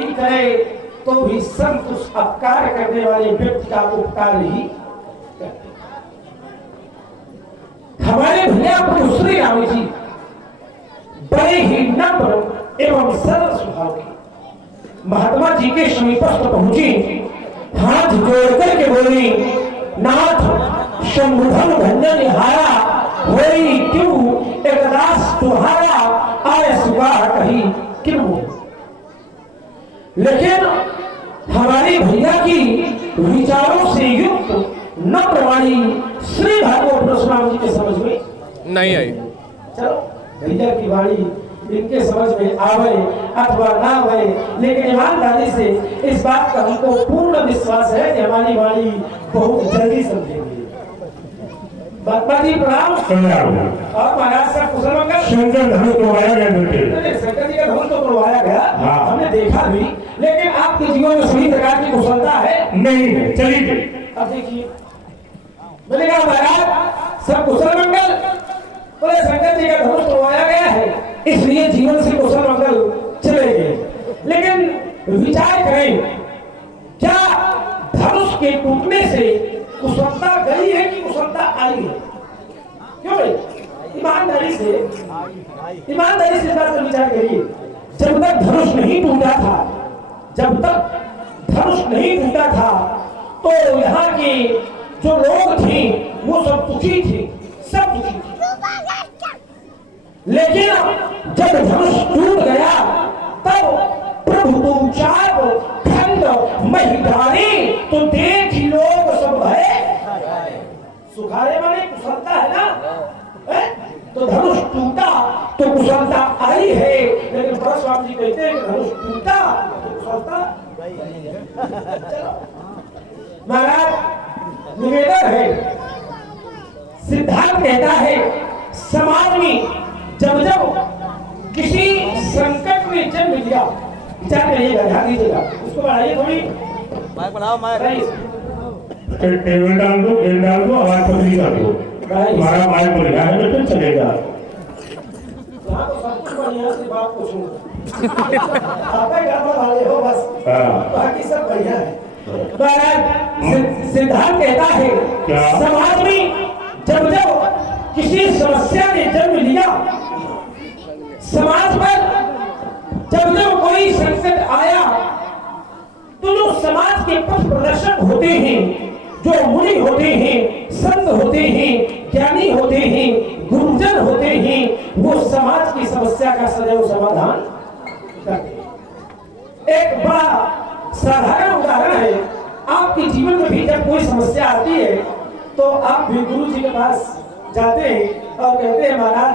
भी करे तो भी संत उस अपकार करने वाले व्यक्ति का उपकार ही करते। हमारे भैया प्रभु श्री राम जी बड़े ही नम्र एवं सरल स्वभाव के महात्मा जी के समीपस्थ पहुंची, हाथ जोड़कर के बोली, नाथ शंभुधन भंजन हारा होई क्यों एकदास तुम्हारा आय सुगाह कही क्यों। लेकिन हमारे भैया की विचारों से युक्त नम्रवाणी श्री भागवत परशुराम जी के समझ में नहीं आई। चलो भैया की वाणी इनके समझ में आवे अथवा ना आवे, लेकिन ईमानदारी से इस बात का हमको पूर्ण विश्वास है कि हमारी वाणी बहुत जल्दी समझेंगे। बाबा जी प्रणाम। और महाराज साहब कुशल मंगल। शंकर धनुष करवाया गया बेटे। शंकर जी का धनुष तो करवाया गया, हाँ। हमने देखा भी, लेकिन आपके जीवन में सभी प्रकार की कुशलता है नहीं? चलिए अब देखिए, मैंने कहा महाराज सब कुशल मंगल, बोले शंकर जी का धनुष करवाया गया है इसलिए जीवन से कुशल मंगल चले गए। लेकिन विचार करें, क्या धनुष के टूटने से कुशलता गई है कि कुशलता आई है? क्यों भाई? ईमानदारी से इस बात पर विचार करिए। जब तक धनुष नहीं टूटा था, जब तक धनुष नहीं टूटा था तो यहाँ के जो लोग थे वो सब दुखी थे, सब दुखी थे। लेकिन जब धनुष टूट गया तब प्रभु तुम चाप खंड महिधारी तो देख लोग सब भय सुखारे। माने कुशलता है ना है? तो धनुष टूटा तो कुशलता आई है, लेकिन परशुराम जी कहते हैं कि धनुष टूटा तो कुशलता। महाराज निवेदन है, सिद्धांत कहता है समाज में जब जब किसी संकट में जन्म लिया, विचार करिएगा, ध्यान दीजिएगा, उसको बढ़ाइए थोड़ी, माइक बढ़ाओ, माइक टेबल डाल दो, बेल डाल दो, आवाज पतली कर दो, हमारा माइक बढ़ रहा है बेटे चलेगा। यहाँ तो सब कुछ बढ़िया से बात पूछूं आप ही गड़बड़ वाले हो बस, बाकी सब बढ़िया है। सिद्धांत कहता है समाज में जब जब किसी समस्या ने जन्म लिया, समाज पर जब जब कोई संकट आया तो जो समाज के पथ प्रदर्शक होते हैं, जो मुनि होते हैं, संत होते हैं, ज्ञानी होते हैं, गुरुजन होते हैं, वो समाज की समस्या का सदैव समाधान करते हैं। एक बड़ा साधारण उदाहरण है, आपके जीवन में भी जब कोई समस्या आती है तो आप भी गुरु जी के पास जाते हैं और कहते हैं महाराज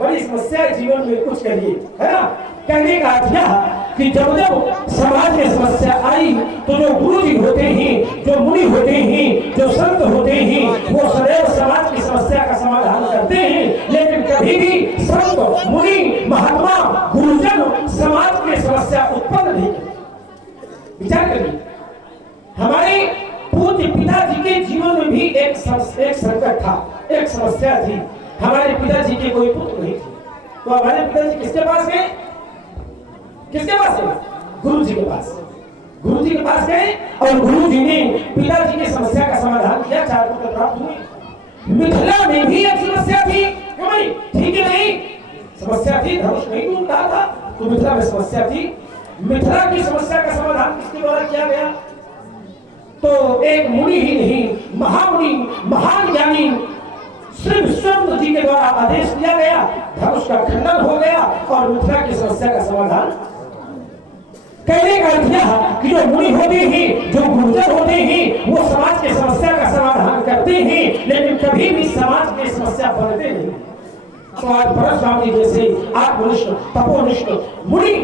बड़ी समस्या है जीवन में, कुछ करिए, है ना। कहने का अर्थ यह कि जब जब समाज में समस्या आई तो जो गुरु जी होते हैं, जो मुनि होते हैं, जो संत होते हैं, वो सदैव समाज की समस्या का समाधान करते हैं, लेकिन कभी भी संत, मुनि, महात्मा, गुरुजन समाज की समस्या उत्पन्न नहीं करते। विचार करिए, हमारे पूज्य पिताजी के जीवन में भी एक संकट था, एक समस्या थी। हमारे पिताजी के कोई पुत्र नहीं थे, तो हमारे पिताजी किसके पास गए? किसके पास गए? गुरु जी के पास। गुरु जी के पास गए और गुरु जी ने पिताजी की समस्या का समाधान किया, 4 पुत्र प्राप्त हुए। मिथिला में भी एक समस्या थी, क्यों भाई? ठीक है नहीं, समस्या थी, धनुष नहीं टूट रहा था तो मिथिला में समस्या थी। मिथिला की समस्या का समाधान किसके द्वारा किया गया? तो एक मुनि ही नहीं, महामुनि, महान ज्ञानी श्री विश्वनाथ जी के द्वारा आदेश दिया गया, धनुष का खंडन हो गया और मिथिला की समस्या का समाधान। कहने का अर्थ यह कि जो मुनि होते हैं, जो गुरुजन होते हैं, वो समाज की समस्या का समाधान करते हैं, लेकिन कभी भी समाज की समस्या बनते नहीं। तो आज परशुराम जी जैसे आत्मनिष्ठ, तपोनिष्ठ मुनि,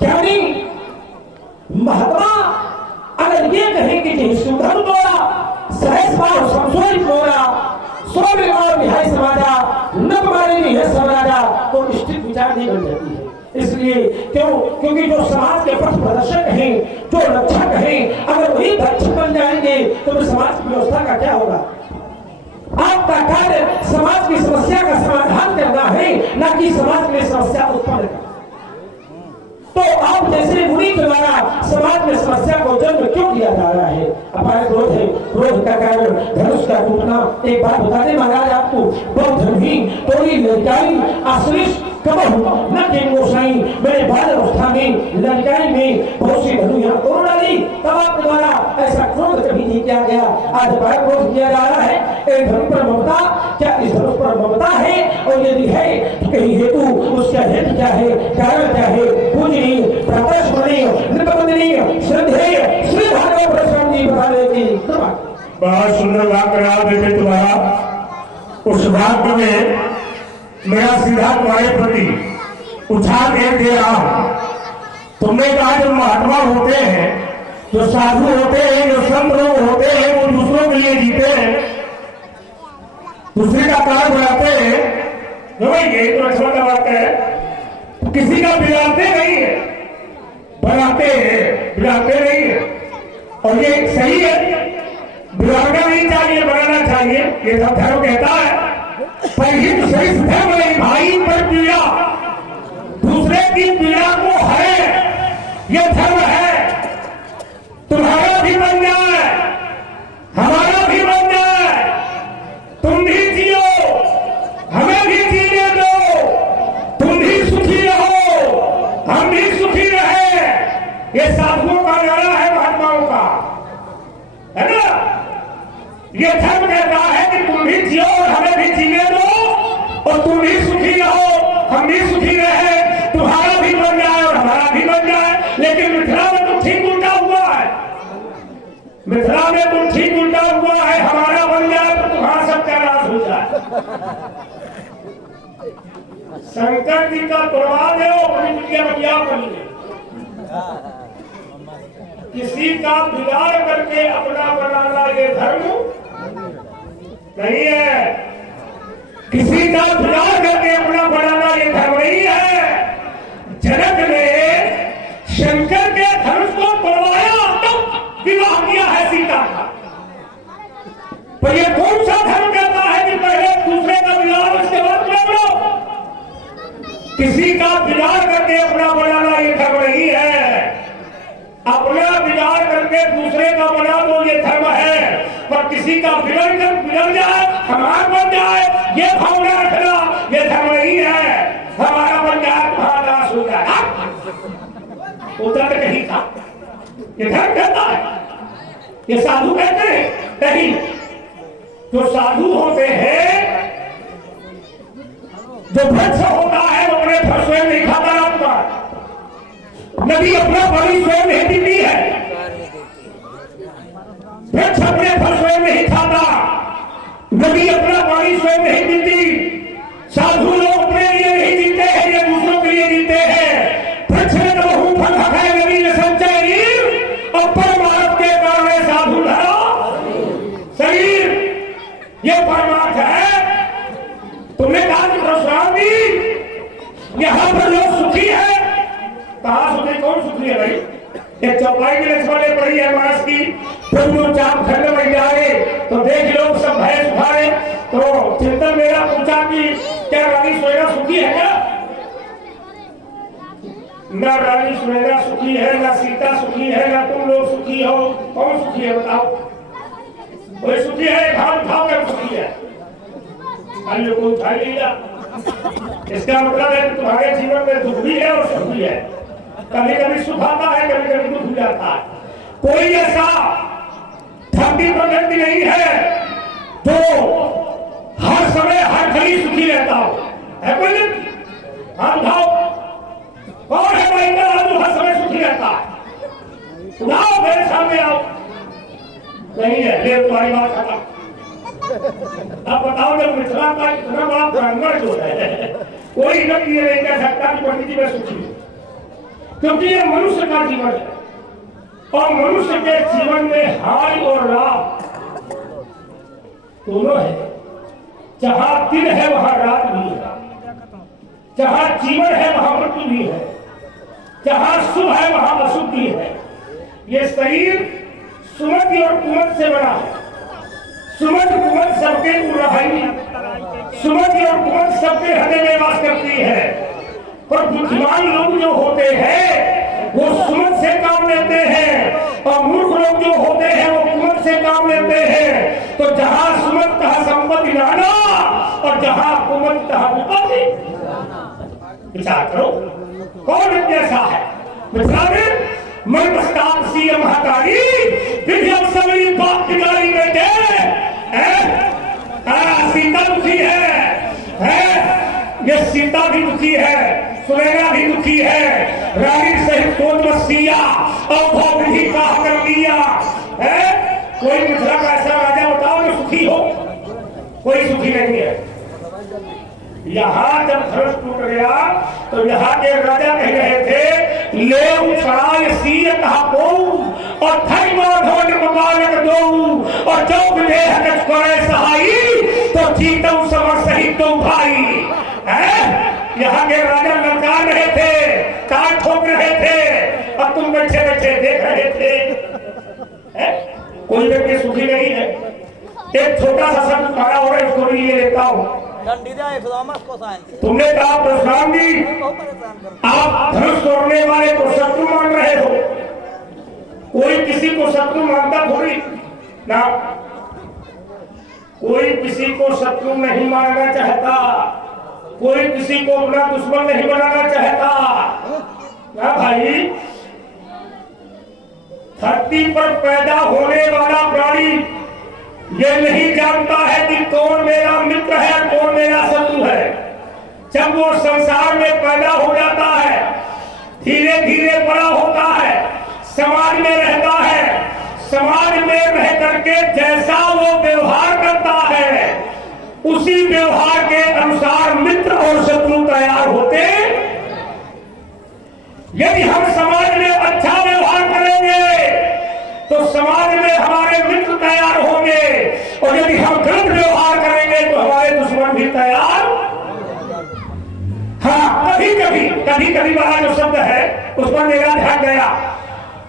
ज्ञानी, महात्मा अगर ये कहे कि सुधर तोड़ा सहज भाव संसोई तोड़ा सोने और निहाय समाजा न मारेगी है समाजा, तो निश्चित विचार नहीं बन जाती है। इसलिए क्योंकि जो समाज के पथ प्रदर्शक हैं, जो रक्षक हैं, अगर वही रक्षक बन जाएंगे तो समाज की व्यवस्था का क्या होगा? आपका कार्य समाज की समस्या का समाधान करना है, न कि समाज में समस्या उत्पन्न करना। तो आप जैसे मुनि के द्वारा में समस्या को जन्म क्यों दिया जा रहा है? अपार क्रोध है, क्रोध का कारण धनुष का टूटना। एक बात बता दें महाराज आपको, बहुत धनही तोड़ी लड़काई आश्रित कबहू न के गोसाई मेरे बाल अवस्था में लड़काई में बहुत सी धनु यहाँ तोड़ डाली। तब आपके द्वारा ऐसा क्रोध कभी नहीं किया गया, आज बड़ा क्रोध किया जा रहा है। एक धनुष पर ममता, क्या इस धनुष पर ममता है? और यदि है तो कहीं हेतु, उसका हेतु क्या है, कारण क्या है? पूजनीय, प्रातस्मरणीय, नृपवंदनीय, श्रद्धेय श्री भागवत प्रसन्न जी बताने की कृपा। बहुत सुंदर वाक्य आप देते तुम्हारा। उस वाक्य में मेरा सीधा तुम्हारे प्रति उछाल दे रहा हूं। तुमने कहा जो महात्मा होते हैं, जो साधु होते हैं, जो संत लोग होते हैं, वो दूसरों के लिए जीते हैं, दूसरे का कारण बनाते हैं। यही तो अच्छा का बात है, किसी का बिगाड़ते नहीं है, बनाते हैं, बिगाड़ते नहीं है। और ये सही है, बिगाड़ना नहीं चाहिए, बनाना चाहिए, ये सब धर्म कहता है। पर हित श्रेष्ठ धर्म नहीं भाई, पर पीड़ा दूसरे की पीड़ा को हरे, ये धर्म है। तुम्हारा भी बन जाए, हमारा भी बन जाए, तुम भी जियो, हमें भी जीने दो, तुम भी सुखी रहो, हम भी सुखी रहे। ये साधुओं का नारा है, महात्माओं का, है ना? ये धर्म कहता है कि तुम भी जियो और हमें भी जीने दो, और तुम भी सुखी रहो, हम भी सुखी रहे, तुम्हारा भी बन जाए और हमारा भी बन जाए। लेकिन मिथिला में तो ठीक उल्टा हुआ है, मिथिला में तो ठीक उल्टा हुआ है, हमारा बन जाए तो तुम्हारा सत्यानाश हो जाए। शंकर जी का प्रवाद है, वो बड़ी दुनिया में क्या बनी है, किसी का बिगाड़ करके अपना बनाना ये धर्म नहीं है। किसी का बिगाड़ करके अपना बनाना ये धर्म नहीं है। जनक ने शंकर के धनुष को तोड़वाया, तब विवाह किया है सीता का। पर ये कौन सा धर्म कहता है कि पहले दूसरे का बिगाड़ उसके बाद प्रेम लो? किसी का बिगाड़ करके अपना बनाना ये धर्म नहीं है। अपना बिगाड़ करके दूसरे का बना दो, ये धर्म है। पर किसी का बिगड़ जाए, हमारा बन जाए, ये भावना रखना ये धर्म नहीं है। हमारा बन जाए, तुम्हारा नाश हो जाए, उधर कहीं था, ये धर्म कहता है, ये साधु कहते हैं नहीं। जो साधु होते हैं, जो वृक्ष होता है वो अपने फल स्वयं नहीं खाता रहता। नदी अपना पानी स्वयं नहीं पीती है, वृक्ष अपने फल स्वयं नहीं खाता, नदी अपना पानी स्वयं नहीं पीती। साधु लोग अपने लिए नहीं जीते हैं, ये दूसरों के लिए जीते हैं। वृक्ष ने तो बहु फल खाए, नदी ने संचय नीर, और परमार्थ के कारण साधु धरा शरीर, ये परमार्थ है। तुमने कहा कि परशुराम जी यहाँ पर लोग सुखी है, कहा सुखी, कौन सुखी है भाई? एक चौपाई में लक्ष्मण पड़ी है मानस की, फिर वो चाप खंड बन जाए तो देख लोग सब भय सुखाए। तो चिंतन मेरा पूछा कि क्या रानी सुनैना सुखी है क्या? न रानी सुनैना सुखी है, न सीता सुखी है, न तुम लोग सुखी हो। कौन सुखी है बताओ? कोई सुखी है? भाव भाव कर सुखी है, अन्य को उठा लिया। इसका मतलब है कि तुम्हारे जीवन में दुख भी है और सुख भी है। कभी कभी सुख आता है, कभी कभी दुख जाता है। कोई ऐसा धरती प्रकृति नहीं है जो हर समय हर घड़ी सुखी रहता हो, है कोई नहीं? हाँ उठाओ, कौन है भाई जो हर समय सुखी रहता है? उठाओ, मेरे सामने आओ। नहीं है, ले तुम्हारी बात खत्म। अब बताओ जब मिथिला का इतना बड़ा प्रांगण जो है, कोई न ये नहीं कह सकता कि प्रकृति में सुखी है, क्योंकि ये मनुष्य का जीवन है। और मनुष्य के जीवन में हानि और लाभ दोनों है। जहां दिन है वहां रात भी है, जहां जीवन है वहां मृत्यु भी है, जहां शुभ है वहां अशुभ भी है। ये शरीर सुमति और कुमत से बना है। सुमति कुमत सबके उड़ाई, सुमति और कुमत सबके हृदय में वास करती है। पर बुद्धिमान लोग जो होते हैं वो सुमत से काम लेते हैं, तहाँ विपत्ति। विचार करो कौन जैसा है। मित्रामित्र मन प्रस्ताव सी महाकारी विद्या सबरी बात बिगाड़ी बेटे सीता दुखी है ये सीता भी दुखी है, सुनैना भी दुखी है, रानी सहित कोट मसिया और भौविधि का कर लिया है। कोई मिथिला का ऐसा राजा बताओ जो सुखी हो, कोई सुखी नहीं है। यहाँ जब धनुष टूट गया तो यहाँ के राजा कह रहे थे ले उछाल सीय कहा को और थई माधवन मबालक दो और चौक दे हकत करे सहाई तो जीतम समर सहित तो भाई है। यहाँ के राजा ललकार रहे थे, ताल ठोक रहे थे और तुम बैठे बैठे देख रहे थे है? कोई व्यक्ति सुखी नहीं है। एक छोटा सा शब्द तुम्हारा और इसको लिए लेता हूँ। तुमने कहा परशुराम जी आप धनुष तोड़ने वाले को शत्रु मान रहे हो। कोई किसी को शत्रु मानता थोड़ी ना, कोई किसी को शत्रु नहीं मानना चाहता, कोई किसी को अपना दुश्मन नहीं बनाना चाहता ना भाई। धरती पर पैदा होने वाला प्राणी ये नहीं जानता है कि कौन मेरा मित्र है कौन मेरा शत्रु है। जब वो संसार में पैदा हो जाता है, धीरे धीरे बड़ा होता है, समाज में रहता है, समाज में रह करके जैसा वो व्यवहार करता है उसी व्यवहार के अनुसार मित्र और शत्रु तैयार होते। यदि हम समाज में अच्छा व्यवहार करेंगे तो समाज में हमारे मित्र तैयार होंगे और यदि हम गलत व्यवहार करेंगे तो हमारे दुश्मन भी तैयार। हाँ कभी कभी वाला जो शब्द है उस पर मेरा ध्यान गया।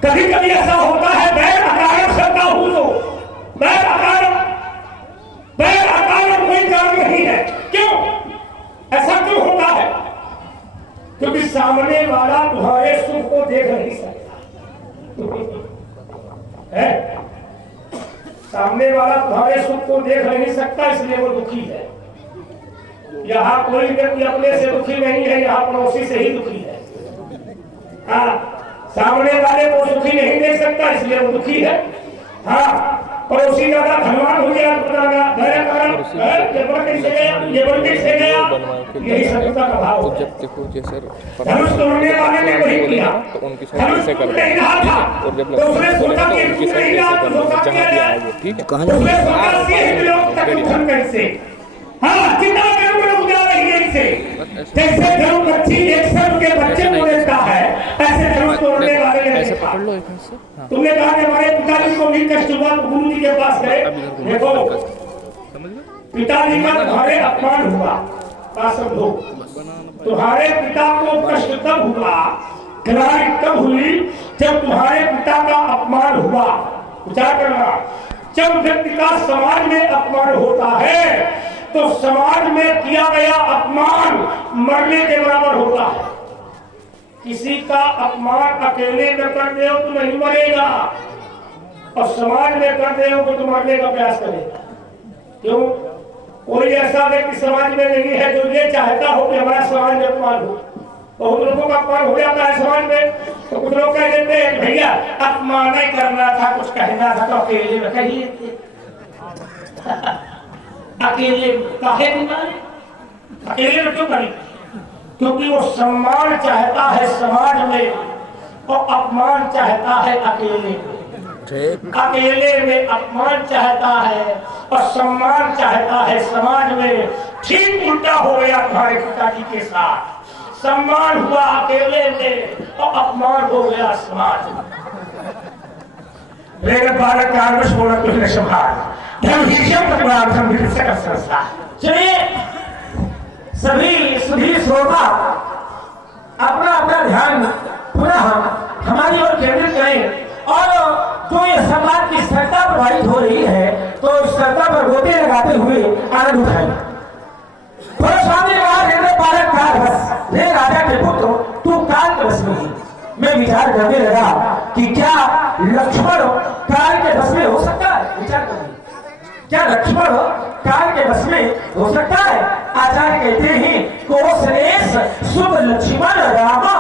कभी कभी ऐसा होता है बैर अकारण शब्द हूं तो बैर अकारण कोई कारण नहीं है। क्यों ऐसा क्यों होता है? क्योंकि सामने वाला तुम्हारे सुख को देख नहीं सकता है। सामने वाला तुम्हारे सुख को देख नहीं सकता इसलिए वो दुखी है। यहाँ कोई व्यक्ति अपने से दुखी नहीं है, यहाँ पड़ोसी से ही दुखी है। हाँ सामने वाले को सुखी नहीं देख सकता इसलिए वो दुखी है। हाँ पड़ोसी ज्यादा धनवान हो गया ये बढ़ से गया यही शत्रुता का भाव है। जब देखो जैसे धनुष तोड़ने वाले ने वही किया तो उनकी साइड से करते हैं और जब लगता है तो उनकी साइड से करते हैं जहाँ भी आएंगे। ठीक है कहां से हाँ जितना जैसे धर्म बच्ची एक सब के बच्चे को लेता है ऐसे धर्म तोड़ने वाले ने ऐसे पकड़ लो एक से। हाँ। तुमने कहा कि हमारे पिताजी को भी कष्ट हुआ गुरु जी के पास गए। देखो पिताजी का तुम्हारे अपमान हुआ समझो। तुम्हारे पिता को कष्ट तब हुआ, गिराई तब हुई जब तुम्हारे पिता का अपमान हुआ। विचार करना, जब व्यक्ति का समाज में अपमान होता है तो समाज में किया गया अपमान मरने के बराबर होता है। किसी का अपमान अकेले में कर दे तो नहीं मरेगा और समाज में कर दे तो मरने का प्रयास करेगा। क्यों? कोई ऐसा व्यक्ति समाज में नहीं है जो ये चाहता हो कि हमारा समाज में अपमान हो। बहुत लोगों का अपमान हो जाता है समाज में तो कुछ लोग कह देते हैं भैया अपमान नहीं करना था, कुछ कहना था तो अकेले में कहिए। अकेले काहे अकेले में क्यों करें? क्योंकि वो सम्मान चाहता है समाज में और अपमान चाहता है अकेले में। अकेले में अपमान चाहता है और सम्मान चाहता है समाज में। ठीक उल्टा हो गया तुम्हारे पिताजी के साथ। सम्मान हुआ अकेले में और अपमान हो गया समाज में। मेरे बालक कार्य छोड़ा तुझने संभाल चलिए सभी श्रोता अपना अपना ध्यान पुनः हमारी ओर केंद्रित करें और जो ये समाज की श्रद्धा प्रभावित हो रही है तो श्रद्धा पर गोते लगाते हुए आनंद उठाएं। परशुराम ने कहा रे बालक काल बस, रे राजा के पुत्र तू काल के बस में ही। मैं विचार करने लगा कि क्या लक्ष्मण काल के बस में हो सकता है? विचार करें क्या लक्ष्मण काल के बस में हो सकता है? आचार्य कहते हैं कोसलेश शुभ लक्ष्मण रामा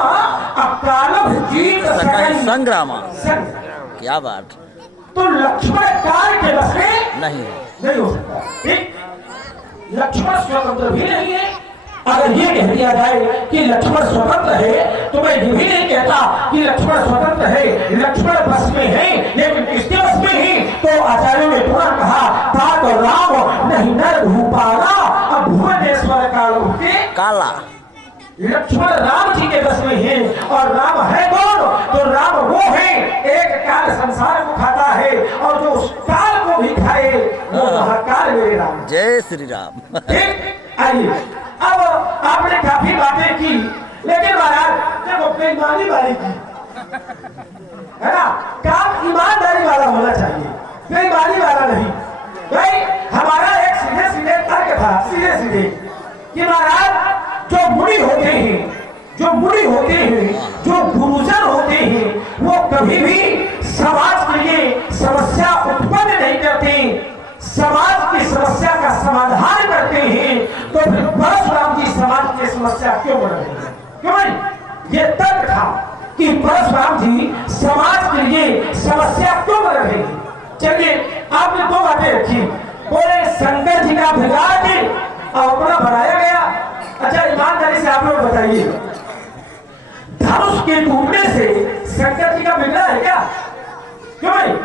अकाल जीत सकल संग्रामा। संग। क्या बात। तो लक्ष्मण काल के बस में नहीं हो सकता। ठीक, लक्ष्मण स्वतंत्र भी नहीं है। अगर ये कह दिया जाए कि लक्ष्मण स्वतंत्र है तो मैं ये भी नहीं कहता कि लक्ष्मण स्वतंत्र है, लक्ष्मण बस में है, लेकिन किसके बस में है? तो आचार्यों ने पुनः कहा था तो राम नहीं नर भूपाला अब भुवनेश्वर काल के काला। लक्ष्मण राम जी के बस में है। और राम है कौन? तो राम वो है एक काल संसार को खाता है और जो उस काल को भी खाए वो महाकाल मेरे राम। जय श्री राम। ठीक, आइए अब आपने काफी बातें की, लेकिन महाराज देखो बेईमानी वाली की है ना, काम ईमानदारी वाला होना चाहिए, बेईमानी वाला नहीं। भाई हमारा एक सीधे सीधे तर्क था, सीधे सीधे कि महाराज जो मुनि होते हैं, जो मुनि होते हैं, जो गुरुजन होते हैं, वो कभी भी समाज के लिए समस्या उत्पन्न नहीं करते, समाज की समस्या का समाधान करते हैं। तो फिर परशुराम जी समाज की समस्या क्यों बन रही है? क्यों नहीं? ये तर्क था कि परशुराम जी समाज के लिए समस्या क्यों बन रही है। चलिए आपने दो बातें रखी, बोले शंकर जी का बिगाड़ के अपना बनाया गया। अच्छा ईमानदारी से आप लोग बताइए, धनुष के टूटने से शंकर जी का बिगड़ा है क्या? क्यों नहीं?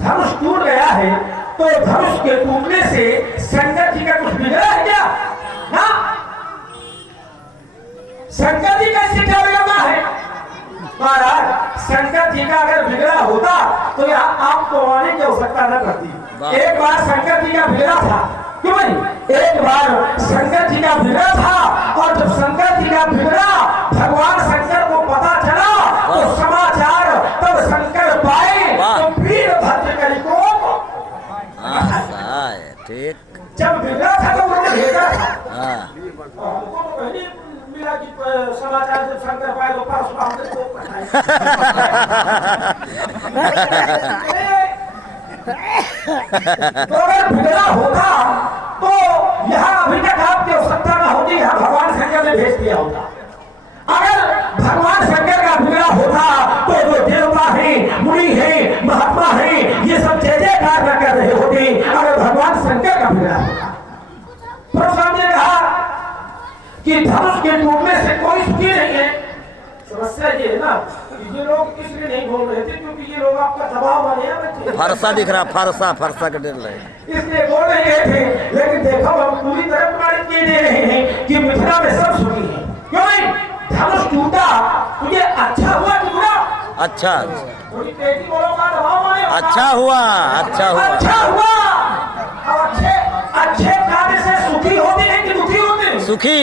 धनुष टूट गया है तो धनुष के टूटने से शंकर जी का कुछ बिगड़ा है क्या? ना, शंकर जी का इससे क्या बिगड़ना है? महाराज शंकर जी का अगर बिगड़ा होता तो यहाँ आपको आने की आवश्यकता न पड़ती। एक बार शंकर जी का बिगड़ा था, क्यों नहीं? एक बार शंकर जी का बिगड़ा था और जब शंकर जी का बिगड़ा भगवान शंकर को पता चला तो समाचार तब शंकर पाए तो वीरभद्र करी को ठीक। जब बिगड़ा था तो उन्होंने भेजा था। हमको तो पहले मिला कि समाचार जब शंकर पाए तो परशुराम ने को तो अगर बिगड़ा होता तो यहाँ अभी तक आपकी आवश्यकता न होती, यहाँ भगवान शंकर ने भेज दिया होता। अगर भगवान शंकर का बिगड़ा होता तो जो देवता है, मुनि है, महात्मा है, ये सब जय जयकार न कर रहे होते। अगर भगवान शंकर का बिगड़ा होता, परशुराम ने कहा कि धनुष के टूटने से कोई सुखी नहीं है। समस्या ये है ना, ये लोग इसलिए नहीं बोल रहे थे क्योंकि ये लोग आपका दबाव बने हैं। फरसा दिख रहा, फरसा फरसा के डर रहे, इसलिए बोल रहे थे। लेकिन देखो हम पूरी तरह प्रमाणित किए दे रहे हैं कि मिथिला में सब सुखी है। क्यों नहीं? धनुष टूटा तो ये अच्छा हुआ कि बुरा? अच्छा। थोड़ी तेजी बोलो का दबाव बने। अच्छा हुआ, अच्छा हुआ, अच्छा हुआ। अब अच्छे कार्य से सुखी होते हैं कि दुखी होते हैं? सुखी।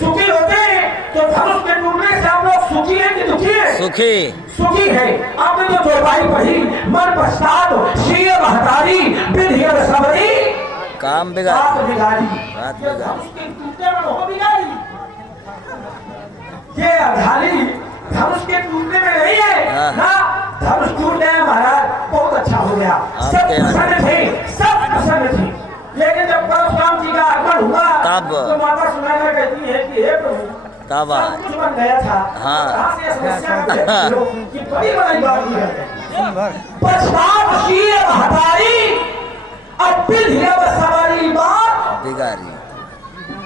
सुखी होते हैं। तो धनुष के टूटने से आप लोग सुखी है कि दुखी है? सुखी। सुखी है। आपने जो चौपाई पढ़ी, मन पश्चात शील महतारी विधियर सबरी काम बिगाड़ी, बात बिगाड़ी। बात बिगाड़ी। धनुष के टूटने में हो बिगाड़ी, ये अधाली धनुष के टूटने में नहीं है ना। धनुष टूट गया महाराज, बहुत अच्छा हो गया, सब प्रसन्न थे, सब प्रसन्न थे। लेकिन जब परशुराम जी का आगमन हुआ तब तो माता सुनैना कहती है कि हे प्रभु तब सब कुछ बन गया था, कहाँ से समस्या की बड़ी बड़ी बात है। पश्चातशील महतारी अब विधियर सवारी बात बिगाड़ी।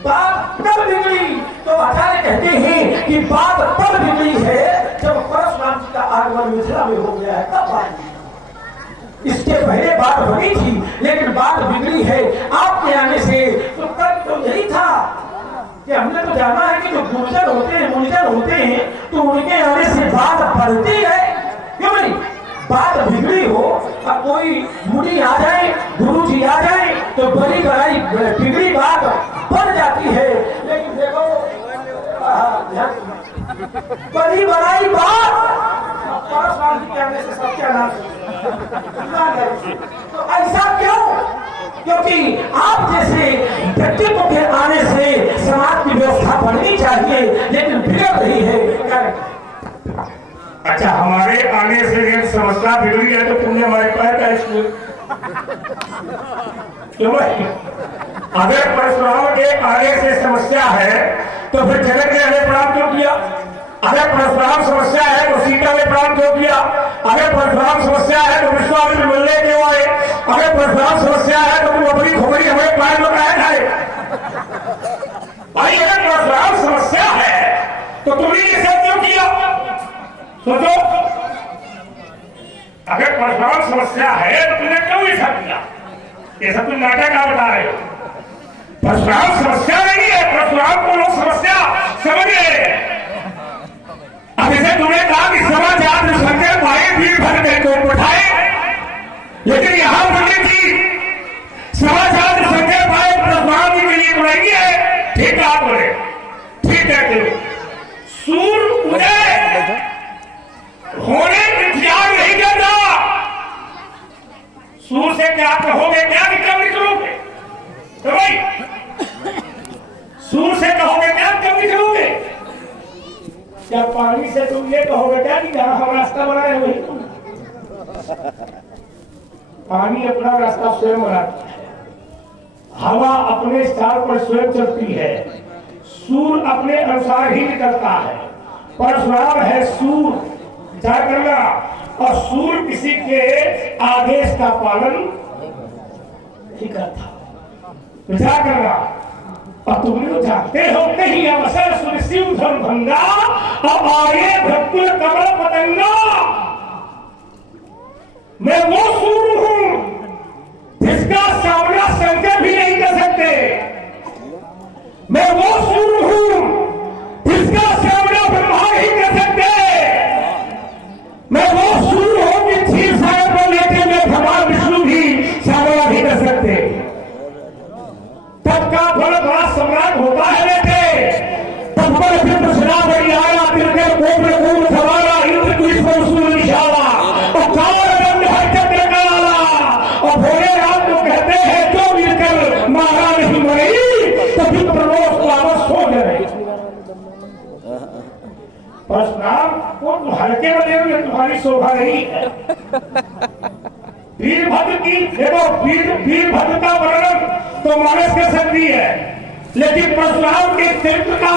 बात कब बिगड़ी? तो आचार्य कहते हैं कि बात तब बिगड़ी है जब परशुराम जी का आगमन मिथिला में हो गया है, तब बात बिगड़ी। इसके पहले बात बनी थी लेकिन बात बिगड़ी है आपके आने से। तो तब तो यही था कि हमने तो जाना है कि जो गुरुजन होते हैं, मुनिजन होते हैं, तो उनके आने से बात बढ़ती है। क्यों नहीं? बात बिगड़ी हो, अब कोई मुनि आ जाए, गुरु जी आ जाए तो बड़ी बड़ाई बिगड़ी बात बन जाती है। लेकिन देखो बड़ी बड़ाई बात परशुराम जी के आने से सब क्या नाम। तो ऐसा क्यों? क्योंकि आप जैसे व्यक्तित्व के आने से समाज की व्यवस्था बननी चाहिए, लेकिन बिगड़ रही है। अच्छा, हमारे आने से समस्या बिगड़ी है तो तुमने हमारे पैर का स्कूल क्यों भाई? अगर परशुराम के आगे से समस्या है तो फिर जनक ने हमें प्रणाम क्यों किया? अगर परशुराम समस्या है तो सीता ने प्रणाम क्यों किया? अगर परशुराम समस्या है तो विश्वामित्र मिलने क्यों आए? अगर परशुराम समस्या है तो तुम अपनी खोपड़ी हमें पार में काहे खाए? भाई अगर परशुराम समस्या है तो तुमने ये सब क्यों किया? सोचो, अगर परशुराम समस्या है तो तुमने क्यों ये सब किया? ये सब तुम नाटक आप बता रहे हो। परशुराम समस्या नहीं है, परशुराम को लोग समस्या समझ रहे हैं। अब इसे तुमने कहा कि समाचार शंकर भाई वीरभद्र को उठाए, लेकिन यहां पंडित जी समाचार शंकर भाई परशुराम जी के लिए बुलाएंगे है। ठीक है, आप बोले ठीक है। सूर्य उदय होने इंतजार नहीं करता। सूर्य से क्या कहोगे, क्या निकलोगे? तो भाई सूर्य से कहोगे क्या कब निकलोगे? क्या पानी से तुम ये कहोगे क्या कि जहां हम रास्ता बनाए वही? पानी अपना रास्ता स्वयं बनाता है, हवा अपने स्थान पर स्वयं चलती है, सूर्य अपने अनुसार ही निकलता है। परशुराम है सूर्य, विचार करना, और सूर्य किसी के आदेश का पालन नहीं करता, विचार करना। और तुम लोग जानते हो नहीं अवसर सुनिश्चित भंगा और आर्य भक्तुल कमल पतंगा। मैं वो सूर्य हूं जिसका सामना शंकर भी नहीं कर सकते। मैं वो सूर्य हूं जिसका सामना ब्रह्मा नहीं कर सकते। मैं वो सूर्य हूं कि क्षीर सागर पर लेते हुए भगवान विष्णु भी सामना नहीं कर सकते। तब का बड़ा बड़ा सम्राट होता है बेटे, तब पर फिर दशरा बड़ी आया तिलकर कोमल कोम सवारा इंद्र कुछ पर निशाला और काल रंग हर चक्र का आला। और भोले रात को कहते हैं जो मिलकर मारा नहीं मरी तभी प्रलोभ वापस हो गए। परशुराम को तुम हल्के बने हुए, तुम्हारी शोभा नहीं है। वीरभद्र की देखो, वीरभद्र का वर्णन तो मानस कर सकती है, लेकिन परशुराम के चरित्र का,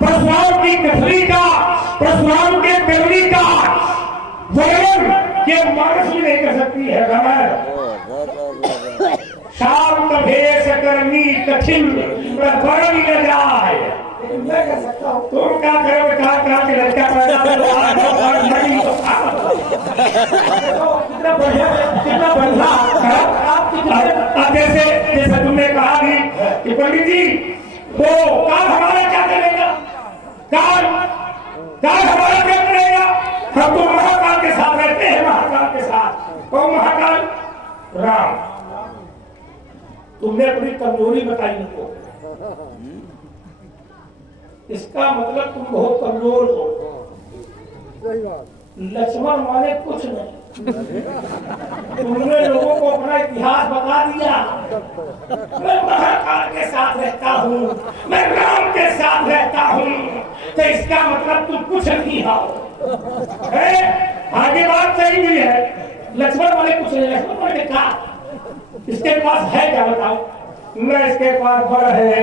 परशुराम की कथनी का, परशुराम के करनी का वर्णन ये मानस भी नहीं कर सकती है। शांत भेष करनी कठिन बरन न जाए। तुम क्या करोगे? कहा के लड़का पैदा कितना बढ़िया। जैसे तुमने कहा कि पंडित जी वो काल हमारा क्या करेगा? काल हमारा क्या करेगा? हम तो महाकाल के साथ रहते हैं, महाकाल के साथ। कौन महाकाल? राम। तुमने अपनी कमजोरी बताई हमको, इसका मतलब तुम बहुत कमजोर हो। लक्ष्मण माने कुछ नहीं, तुमने लोगों को अपना इतिहास बता दिया। मैं महाकाल के साथ रहता हूँ, मैं राम के साथ रहता हूँ, तो इसका मतलब तुम कुछ नहीं हो। आगे बात सही भी है, लक्ष्मण वाले कुछ नहीं। लक्ष्मण वाले कहा इसके पास है क्या बताओ? न इसके पास बल है,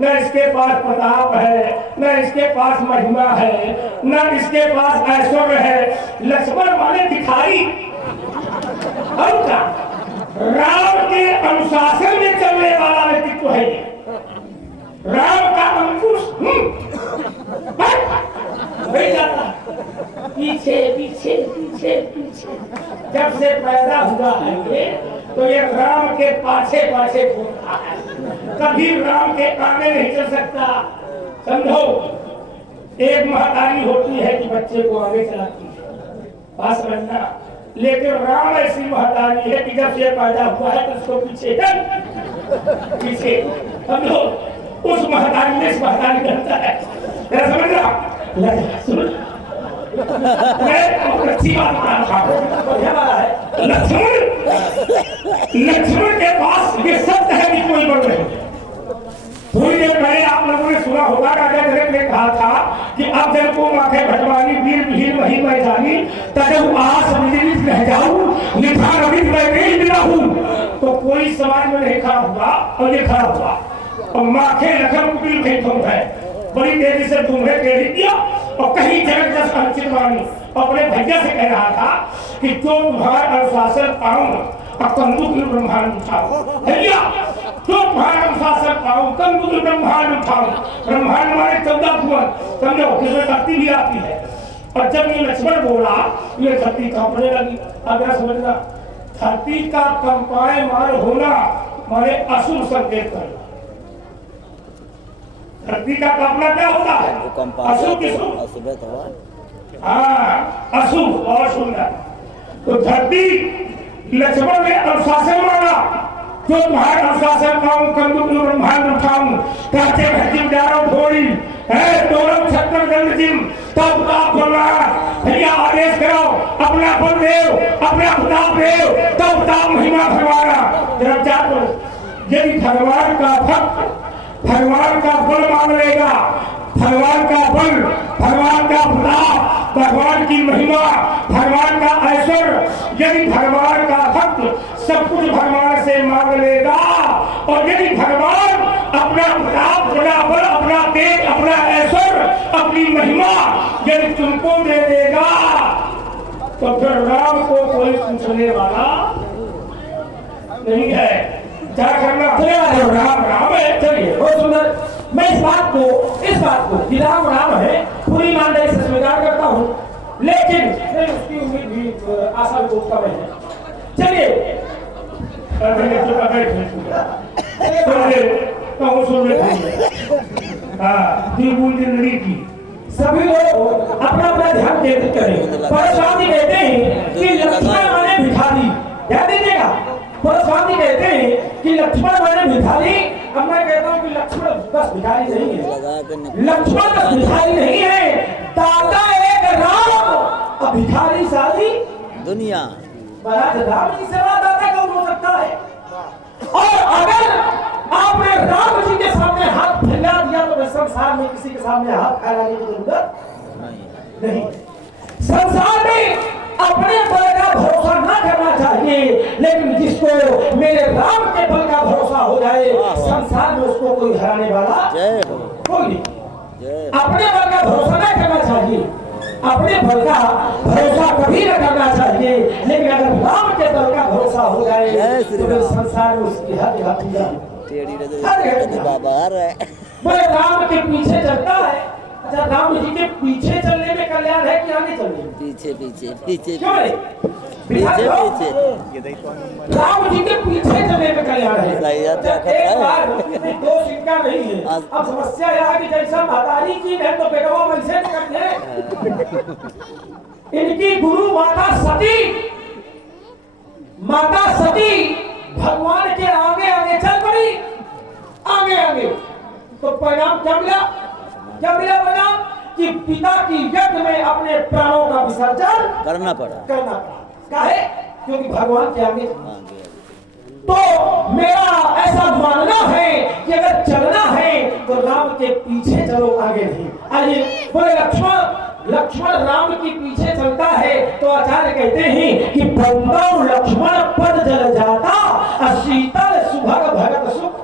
न इसके पास प्रताप है, न इसके पास महिमा है, न इसके पास ऐश्वर्य है। लक्ष्मण वाले भिखारी। और क्या? राम के अनुशासन में चलने वाला व्यक्तित्व है ये। राम का अंकुश नहीं जाता, पीछे पीछे पीछे पीछे। जब से पैदा हुआ है ये, तो ये राम के पाछे पाछे घूमता है, कभी राम के आगे नहीं चल सकता। समझो, एक महतारी होती है कि बच्चे को आगे चलाती है, बात समझना। लेकिन राम ऐसी महतारी है कि जब से पैदा हुआ है तो उसको पीछे पीछे। समझो, उस महतारी में इस महतारी करता है। समझ रहा? मैं अच्छी बात है। लक्ष्मण के पास ये सत्य है कि कोई बल नहीं। थोड़ी देर पहले आप लोगों ने सुना होगा, राजा जनक ने कहा था कि अब जब को माथे भटवानी वीर भीर वही मैं जानी तजब आस रह जाऊं निठा रवि मैं नहीं मिला हूं। तो कोई कोई समाज में नहीं खड़ा हुआ और ये खड़ा हुआ और माखे लखन कुटिल कहीं तुम है बड़ी तेजी से तुम्हें टेढ़ी किया और कहीं जगत जस अनुचित वाणी अपने भैया से कह रहा था कि जो तुम्हारा अनुशासन पाऊं और कंदुक ब्रह्मांड उठाओ भैया जो तुम्हारा अनुशासन पाऊं कंदुक ब्रह्मांड उठाओ ब्रह्मांड हमारे 14 भुवन समझो किसमें धरती भी आती है और जब ये लक्ष्मण बोला ये धरती कांपने लगी। अगर समझना धरती का कंपायमान होना माने अशुभ संकेत करना। धरती का कांपना क्या होता है? अशुभ की शुभ। हाँ अशुभ और सुंदर। तो धरती लक्ष्मण ने अनुशासन माना जो तुम्हारा अनुशासन पाऊं कंदुक ब्रह्मांड उठाऊं काचे भजिम जारो थोड़ी है दोनों छत्र दंड जिम तब आप बोला भैया आदेश करो अपना बल देव अपना प्रताप देव तब ताप महिमा भगवाना जब जाकर यदि भगवान का भक्त भगवान का बल मांग लेगा भगवान का बल भगवान का प्रताप भगवान की महिमा भगवान का ऐश्वर्य यदि भगवान का भक्त सब कुछ भगवान से मांग लेगा और यदि भगवान अपना प्रताप अपना बल अपना तेज अपना ऐश्वर्य अपनी महिमा यदि तुमको दे देगा तो फिर राम को कोई पूछने वाला नहीं है। क्या करना राम राम है। चलिए बहुत सुंदर। मैं इस बात को कि राम राम है पूरी ईमानदारी से स्वीकार करता हूँ लेकिन उसकी उम्मीद भी आशा भी बहुत कम है। चलिए सभी लोग अपना अपना ध्यान केंद्रित करें। परशुराम जी कहते हैं कि लक्ष्मण माने भिखारी। ध्यान दीजिएगा परशुराम जी कहते हैं कि लक्ष्मण माने भिखारी। अब मैं कहता हूँ कि लक्ष्मण बस भिखारी नहीं है लक्ष्मण बस भिखारी नहीं है दाता एक राम अब भिखारी सारी दुनिया राम जी से दाता कौन हो सकता है। और अगर आपने राम जी के सामने हाथ फैला दिया तो संसार में किसी के सामने हाथ फैलाने की जरूरत नहीं। संसार में अपने बल का भरोसा ना करना चाहिए लेकिन जिसको मेरे राम के बल का भरोसा हो जाए संसार में उसको कोई हराने वाला कोई नहीं। अपने बल का भरोसा ना करना चाहिए अपने बल का भरोसा कभी न करना चाहिए लेकिन अगर राम के बल का भरोसा हो जाए तो संसार में उसकी हद बोले राम के पीछे चलता है। अच्छा राम जी के पीछे चलने में कल्याण है कि आगे चलने में? पीछे पीछे पीछे क्यों नहीं? पीछे पीछे राम जी के पीछे चलने में कल्याण है। एक बार दो सिक्का नहीं है। अब समस्या यह कि जैसा महतारी की है तो बेटवा वैसे निकल जाए। इनकी गुरु माता सती भगवान के आगे आगे चल पड़ी आगे तो परिणाम क्या मिला परिणाम कि पिता की यज्ञ में अपने प्राणों का विसर्जन करना पड़ा काहे? क्योंकि भगवान के आगे। तो मेरा ऐसा मानना है कि अगर चलना है तो राम के पीछे चलो आगे नहीं। आइए बोले लक्ष्मण राम के पीछे चलता है तो आचार्य कहते हैं कि बंदौ लक्ष्मण पद जल जाता शीतल सुभग भगत सुख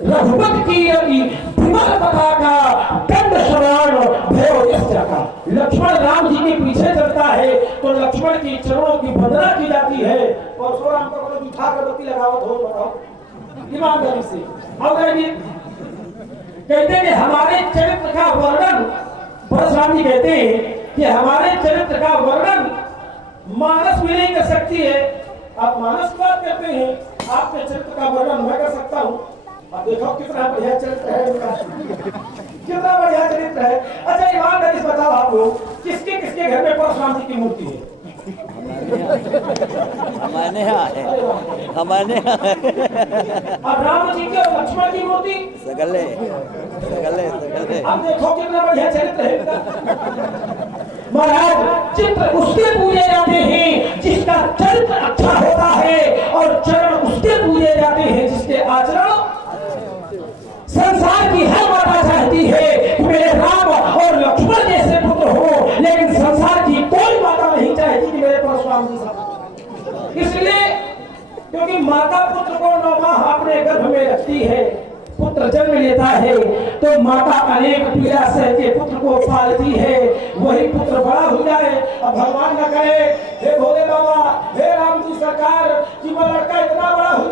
रघुपत की विमल पताका दंड समान भयो यस्य का। लक्ष्मण राम जी के पीछे चलता है तो लक्ष्मण की चरणों की वंदना की जाती है। परशुराम को बोलो बिठा कर बत्ती लगाओ तो बताओ ईमानदारी से। और कहते हैं कि हमारे चरित्र का वर्णन परशुराम जी कहते हैं कि हमारे चरित्र का वर्णन मानस भी नहीं कर सकती है। आप मानस की बात करते हैं आपके चरित्र का वर्णन मैं कर सकता हूँ। अब देखो कितना बढ़िया चरित्र है कितना बढ़िया चरित्र है। अच्छा ईमानदारी से बताओ आप लोग किसके घर में परशुराम जी की मूर्ति है? हमारे अब राम जी के और लक्ष्मण की मूर्ति सगले अब देखो कितना बढ़िया चरित्र है। महाराज चित्र उसके पूजे जाते हैं जिसका चरित्र अच्छा होता है और चरण उसके पूजे जाते हैं जिसके आचरण। संसार की हर माता चाहती है कि मेरे राम और लक्ष्मण जैसे पुत्र हो लेकिन संसार की कोई माता नहीं चाहती कि मेरे परशुराम जी। इसलिए क्योंकि माता पुत्र को 9 माह अपने गर्भ में रखती है, पुत्र जन्म लेता है तो माता अनेक पीड़ा सह के पुत्र को पालती है, वही पुत्र बड़ा हो जाए। अब भगवान न करे, हे भोले बाबा, हे राम जी सरकार, कि वो लड़का इतना बड़ा हो